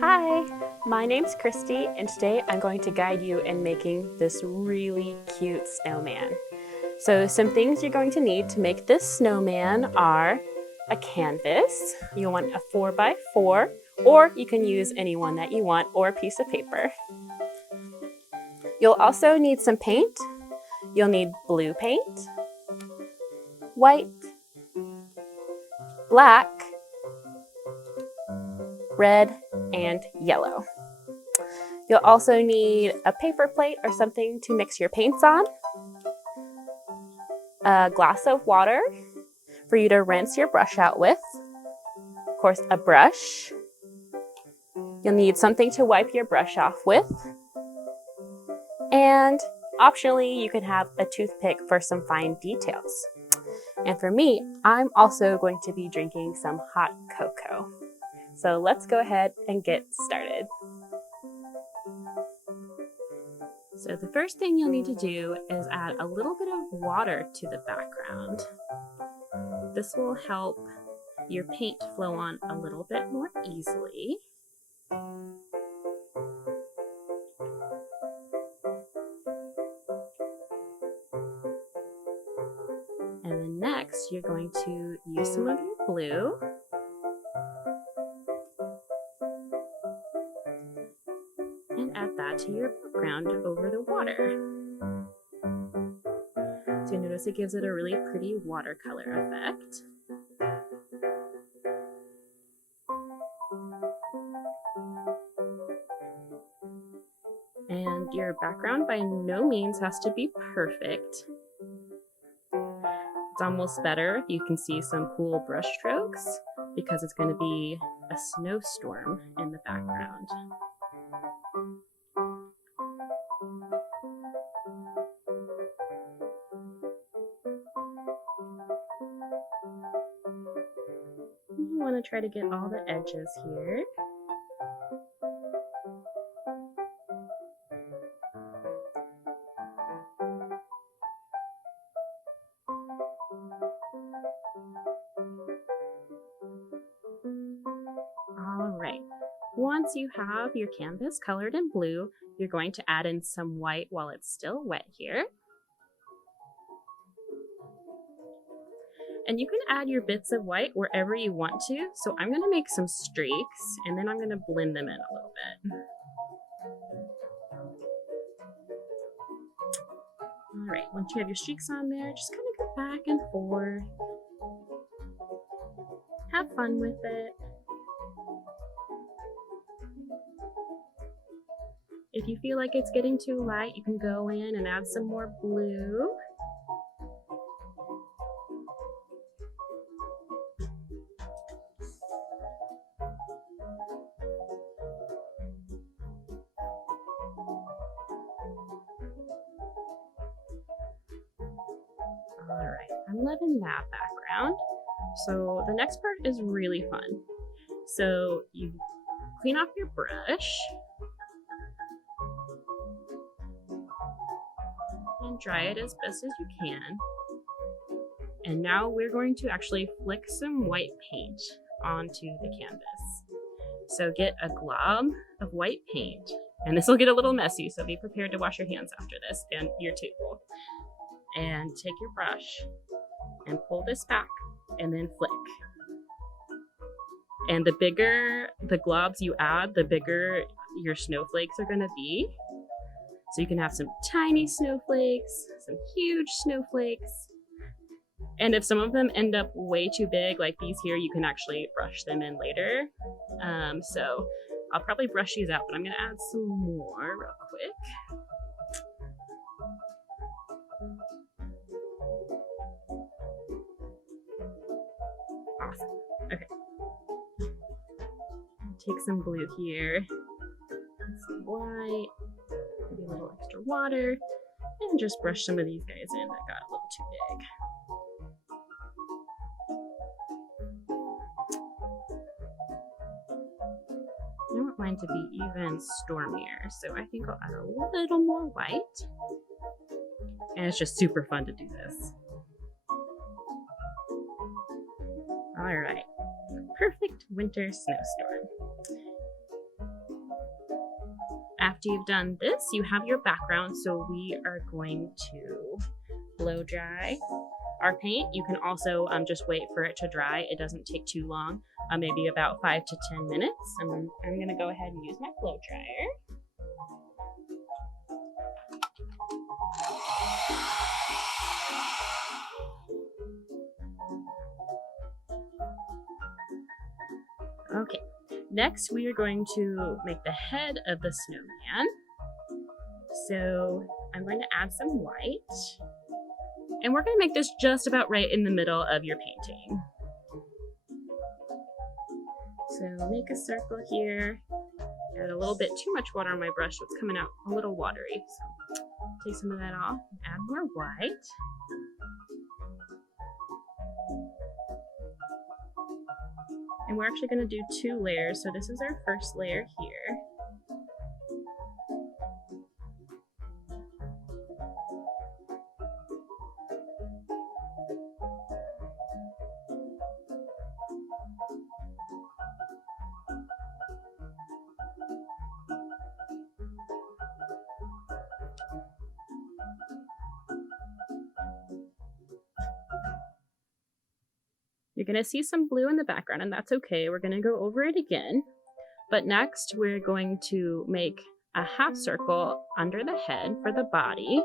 Hi, my name's Christy, and today I'm going to guide you in making this really cute snowman. So some things you're going to need to make this snowman are a canvas. You'll want a 4x4, or you can use any one that you want, or a piece of paper. You'll also need some paint. You'll need blue paint, white, black, red, and yellow. You'll also need a paper plate or something to mix your paints on, a glass of water for you to rinse your brush out with, of course a brush. You'll need something to wipe your brush off with, and optionally you can have a toothpick for some fine details. And for me, I'm also going to be drinking some hot cocoa. So let's go ahead and get started. So the first thing you'll need to do is add a little bit of water to the background. This will help your paint flow on a little bit more easily. And then next, you're going to use some of your blue. And add that to your background over the water. So you notice it gives it a really pretty watercolor effect. And your background by no means has to be perfect. It's almost better if you can see some cool brush strokes because it's going to be a snowstorm in the background. You want to try to get all the edges here. Alright, once you have your canvas colored in blue, you're going to add in some white while it's still wet here. And you can add your bits of white wherever you want to. So I'm going to make some streaks and then I'm going to blend them in a little bit. Alright, once you have your streaks on there, just kind of go back and forth. Have fun with it. If you feel like it's getting too light, you can go in and add some more blue. Alright, I'm loving that background. So the next part is really fun. So you clean off your brush and dry it as best as you can. And now we're going to actually flick some white paint onto the canvas. So get a glob of white paint, and this will get a little messy, so be prepared to wash your hands after this and your table. And take your brush and pull this back and then flick. And the bigger the globs you add, the bigger your snowflakes are going to be. So you can have some tiny snowflakes, some huge snowflakes. And if some of them end up way too big, like these here, you can actually brush them in later. So I'll probably brush these out, but I'm going to add some more real quick. Awesome. Okay. Take some blue here, some white, maybe a little extra water, and just brush some of these guys in that got a little too big. I want mine to be even stormier, so I think I'll add a little more white. And it's just super fun to do this. All right, perfect winter snowstorm. After you've done this, you have your background, so we are going to blow dry our paint. You can also just wait for it to dry. It doesn't take too long, maybe about 5 to 10 minutes. And I'm going to go ahead and use my blow dryer. Okay, next we are going to make the head of the snowman. So I'm going to add some white. And we're going to make this just about right in the middle of your painting. So make a circle here. Add a little bit too much water on my brush, so it's coming out a little watery. So take some of that off, add more white. And we're actually going to do 2 layers. So this is our first layer here. You're going to see some blue in the background, and that's okay. We're going to go over it again. But next, we're going to make a half circle under the head for the body.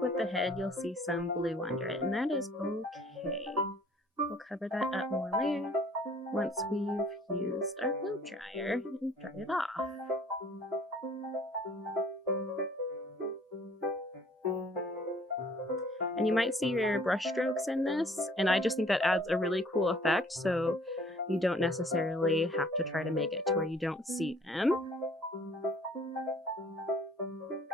With the head, you'll see some blue under it, and that is okay. We'll cover that up more later once we've used our blow dryer and dried it off. And you might see your brush strokes in this, and I just think that adds a really cool effect, so you don't necessarily have to try to make it to where you don't see them.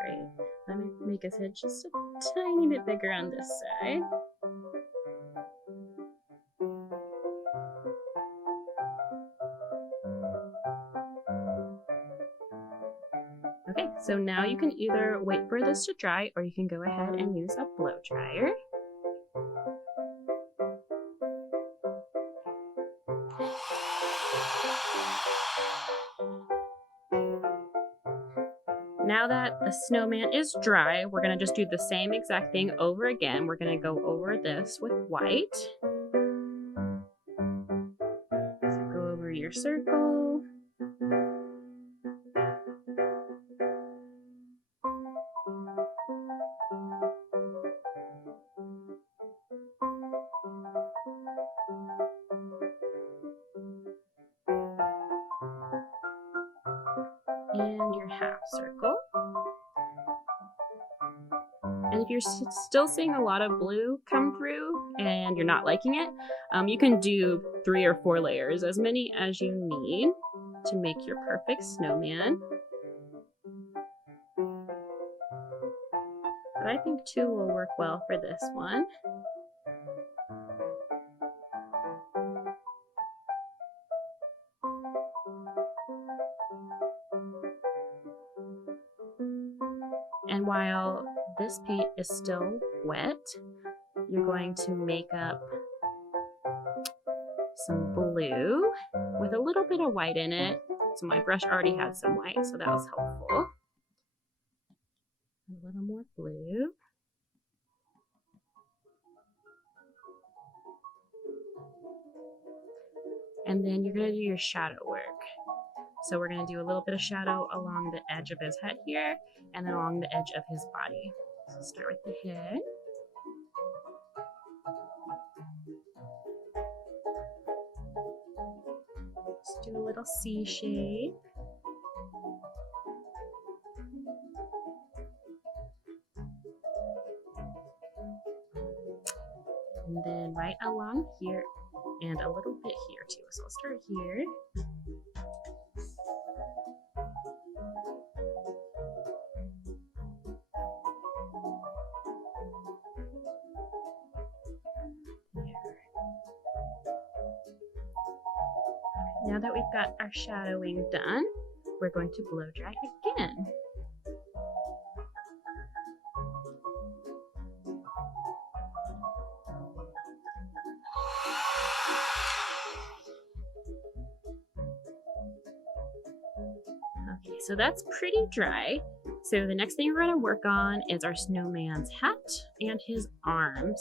Great. Let me make his head just a tiny bit bigger on this side. Okay, so now you can either wait for this to dry or you can go ahead and use a blow dryer. Now that the snowman is dry, we're going to just do the same exact thing over again. We're going to go over this with white. So go over your circle. And your half circle. And if you're still seeing a lot of blue come through and you're not liking it, you can do 3 or 4 layers, as many as you need to make your perfect snowman. But I think 2 will work well for this one. And while this paint is still wet, you're going to make up some blue with a little bit of white in it. So my brush already had some white, so that was helpful. A little more blue. And then you're going to do your shadow work. So we're going to do a little bit of shadow along the edge of his head here, and then along the edge of his body. So start with the head. Just do a little C shape. And then right along here, and a little bit here too. So I'll start here. Now that we've got our shadowing done, we're going to blow dry again. Okay, so that's pretty dry. So the next thing we're going to work on is our snowman's hat and his arms.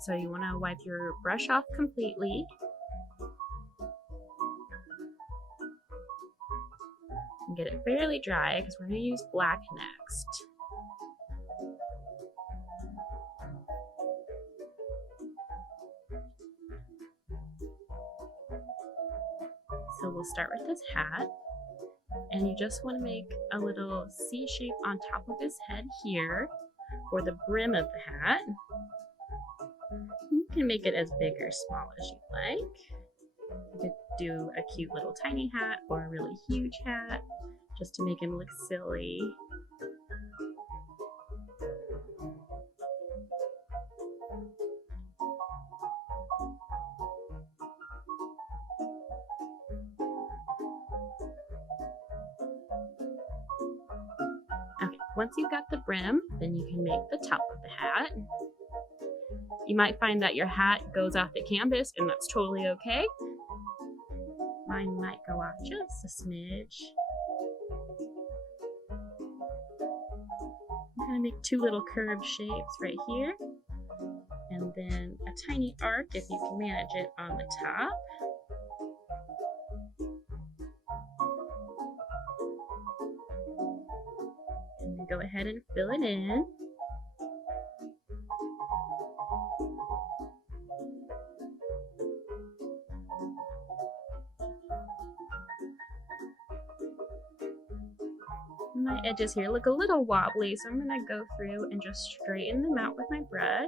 So you want to wipe your brush off completely. And get it fairly dry because we're going to use black next. So we'll start with his hat. And you just want to make a little C shape on top of his head here for the brim of the hat. You can make it as big or small as you'd like. You could do a cute little tiny hat or a really huge hat just to make him look silly. Okay, once you've got the brim, then you can make the top of the hat. You might find that your hat goes off the canvas, and that's totally okay. Mine might go off just a smidge. I'm going to make two little curved shapes right here, and then a tiny arc if you can manage it on the top. And then go ahead and fill it in. My edges here look a little wobbly, so I'm going to go through and just straighten them out with my brush.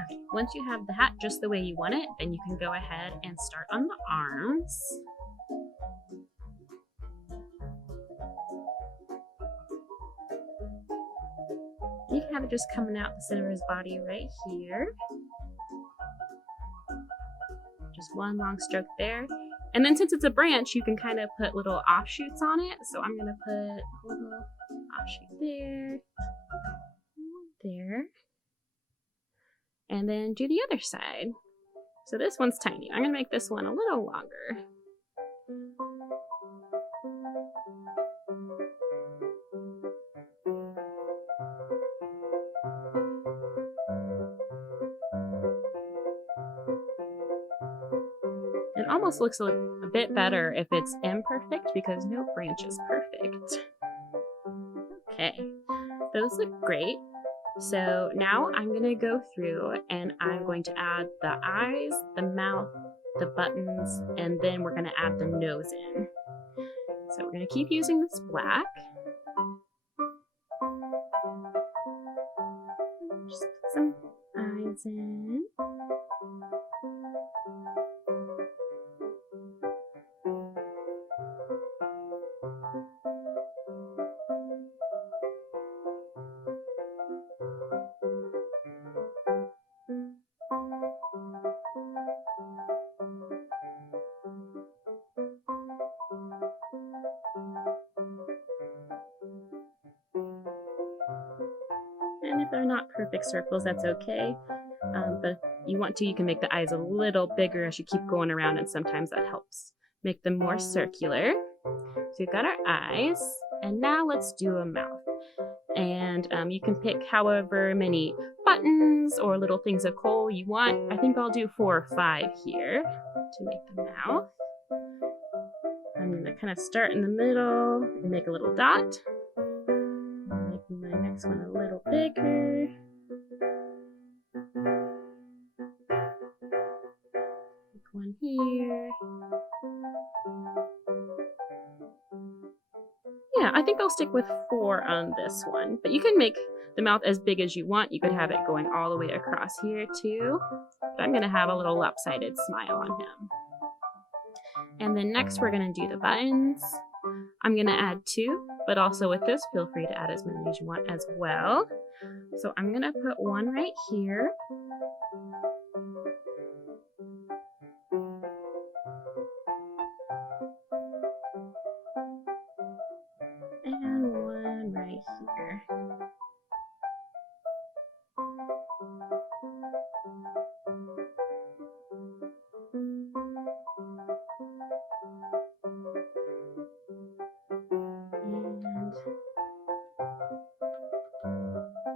Okay, once you have the hat just the way you want it, then you can go ahead and start on the arms. You can have it just coming out the center of his body right here. Just one long stroke there. And then since it's a branch, you can kind of put little offshoots on it. So I'm going to put a little offshoot there, there. And then do the other side. So this one's tiny. I'm going to make this one a little longer. It almost looks a bit better if it's imperfect because no branch is perfect. Okay, those look great. So now I'm going to go through and I'm going to add the eyes, the mouth, the buttons, and then we're going to add the nose in. So we're going to keep using this black. Just put some eyes in. And if they're not perfect circles, that's okay. But if you want to, you can make the eyes a little bigger as you keep going around, and sometimes that helps make them more circular. So we've got our eyes, and now let's do a mouth. And you can pick however many buttons or little things of coal you want. I think I'll do 4 or 5 here to make the mouth. I'm going to kind of start in the middle and make a little dot. Make my next one a little bigger. Make one here. Yeah, Yeah, I think I'll stick with 4 on this one. But you can make the mouth as big as you want. You could have it going all the way across here too. But I'm gonna have a little lopsided smile on him. And then next we're gonna do the buttons. I'm gonna add 2, but also with this, feel free to add as many as you want as well. So I'm gonna put 1 right here. And 1 right here.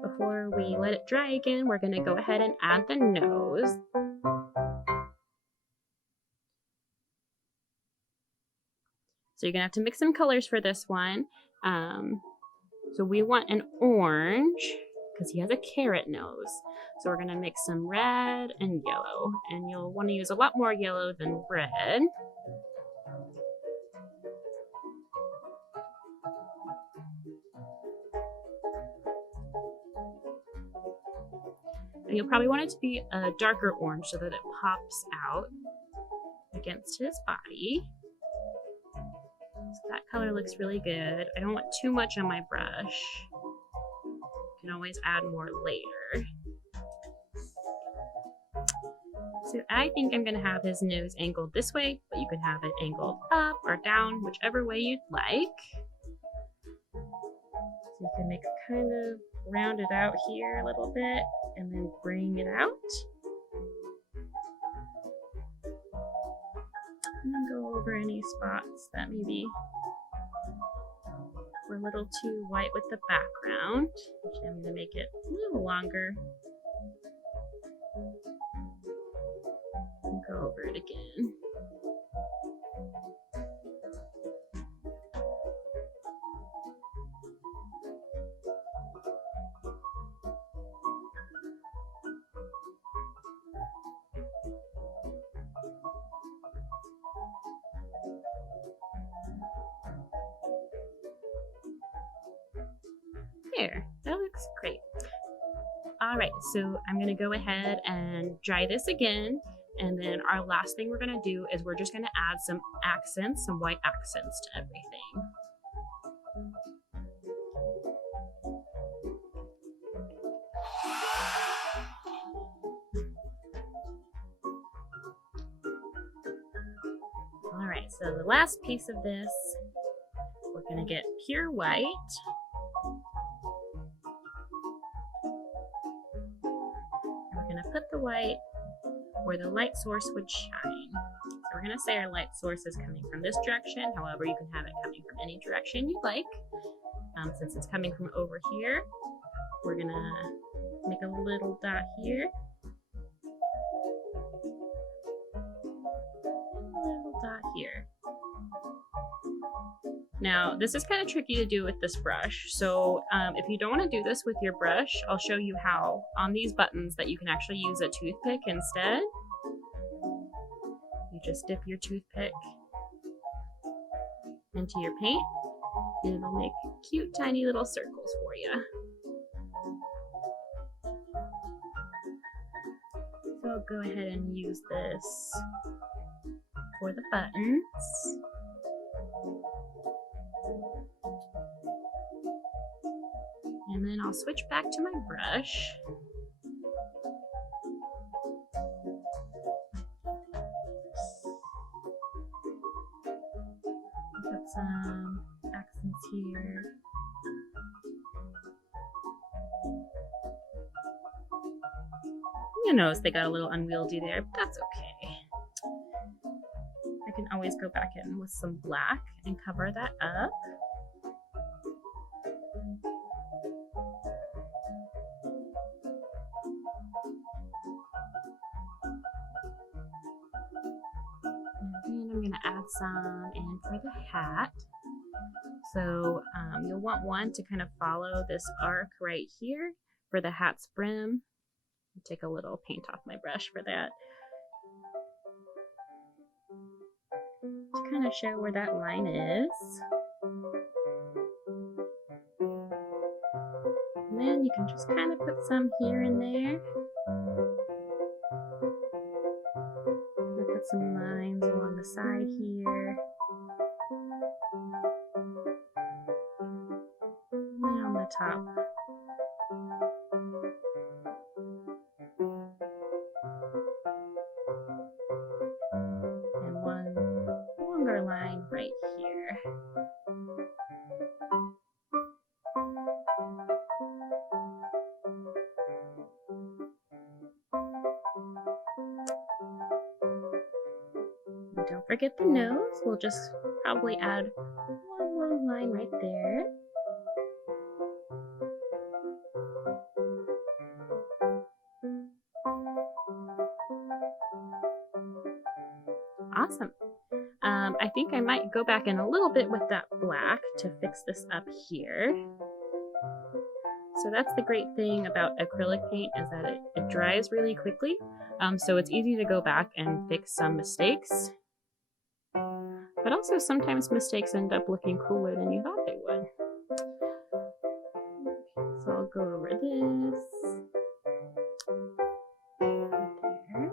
Before we let it dry again, we're going to go ahead and add the nose. So you're going to have to mix some colors for this one. So we want an orange because he has a carrot nose. So we're going to mix some red and yellow. And you'll want to use a lot more yellow than red. And you'll probably want it to be a darker orange so that it pops out against his body. So that color looks really good. I don't want too much on my brush. You can always add more later. So I think I'm going to have his nose angled this way, but you can have it angled up or down, whichever way you'd like. So you can make it kind of round it out here a little bit and then bring it out. And then go over any spots that maybe were a little too white with the background. Actually, I'm going to make it a little longer. And go over it again. There, that looks great. All right, so I'm gonna go ahead and dry this again. And then our last thing we're gonna do is we're just gonna add some accents, some white accents to everything. All right, so the last piece of this, we're gonna get pure white. We're gonna put the white where the light source would shine. So we're gonna say our light source is coming from this direction. However, you can have it coming from any direction you like. Since it's coming from over here, we're gonna make a little dot here. A little dot here. Now, this is kind of tricky to do with this brush, so if you don't want to do this with your brush, I'll show you how on these buttons that you can actually use a toothpick instead. You just dip your toothpick into your paint, and it'll make cute tiny little circles for you. So I'll go ahead and use this for the buttons. And then I'll switch back to my brush. Put some accents here. You notice they got a little unwieldy there, but that's okay. I can always go back in with some black and cover that up. And I'm going to add some in for the hat. So you'll want one to kind of follow this arc right here for the hat's brim. I'll take a little paint off my brush for that. To kind of show where that line is. then you can just kind of put some here and there. I'll put some lines along the side here. And then on the top. And one longer line right here. And don't forget the nose. We'll just probably add one long line right there. Awesome. I think I might go back in a little bit with that black to fix this up here. So that's the great thing about acrylic paint, is that it dries really quickly. So it's easy to go back and fix some mistakes. But also sometimes mistakes end up looking cooler than you thought they would. So I'll go over this. There.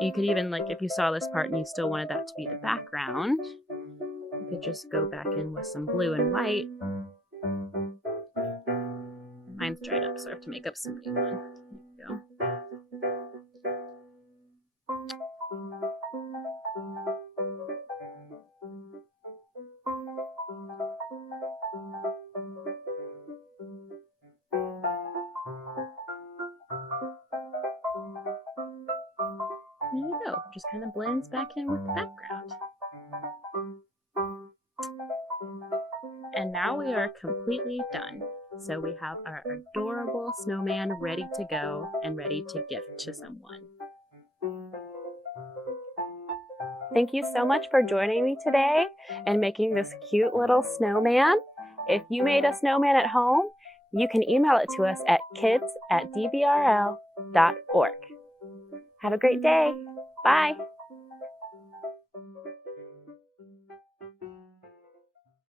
You could even, like, if you saw this part and you still wanted that to be the background, you could just go back in with some blue and white. Mine's dried up, so I have to make up some new one. There you go. There you go. Just kind of blends back in with the background. And now we are completely done. So we have our adorable snowman ready to go and ready to gift to someone. Thank you so much for joining me today and making this cute little snowman. If you made a snowman at home, you can email it to us at kids@dbrl.org. Have a great day. Bye.